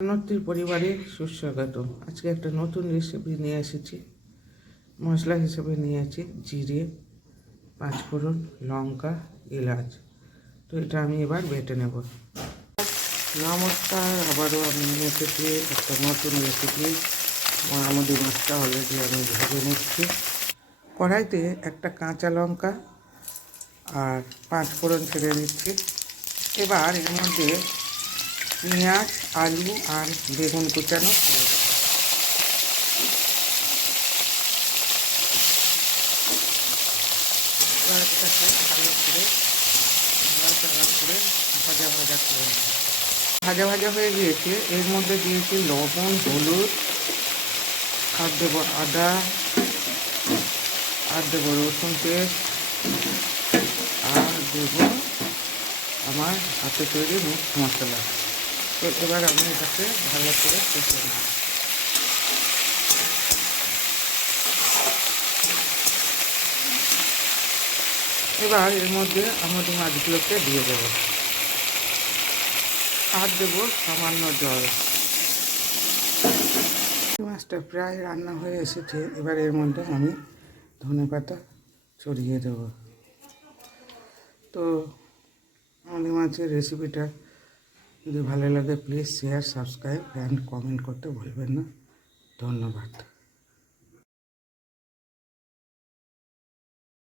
রান্নাত্রীর পরিবারে সুস্বাগত। আজকে একটা নতুন রেসিপি নিয়ে এসেছি। মশলা হিসেবে নিয়েছি জিরে, পাঁচফোড়ন, লঙ্কা, এলাচ। তো এটা আমি এবার বেটে নেব। নমস্কার, আবারও আমি নিয়ে এসেছি একটা নতুন রেসিপি। মরামুদি মাছটা অলরেডি আমি ভেজে নিচ্ছি। কড়াইতে একটা কাঁচা লঙ্কা আর পাঁচফোড়ন ছেড়ে দিচ্ছি। এবার এর মধ্যে পেঁয়াজ, আলু আর বেগুন কুচানো করে দেবো। এবার এটাকে ভালো করে ভাজা ভাজা করে নেব। ভাজা ভাজা হয়ে গিয়েছে। এর মধ্যে দিয়েছি লবণ, হলুদ, আর দেবো আদা, আর দেবো রসুন পেস্ট, আর দেবো আমার হাতে তৈরি মিক্স মশলা। তো এবার আমি এটাকে ভালো করে কষে নেব। এবার এর মধ্যে আমাদের মাছগুলোকে দিয়ে দেবো আর দেবো সামান্য জল। মাছটা প্রায় রান্না হয়ে এসেছে। এবার এর মধ্যে আমি ধনেপাতা ছড়িয়ে দেবো। তো আমাদের মাছের রেসিপিটা যদি ভালো লাগে please share, subscribe and comment করতে ভুলবেন না। ধন্যবাদ।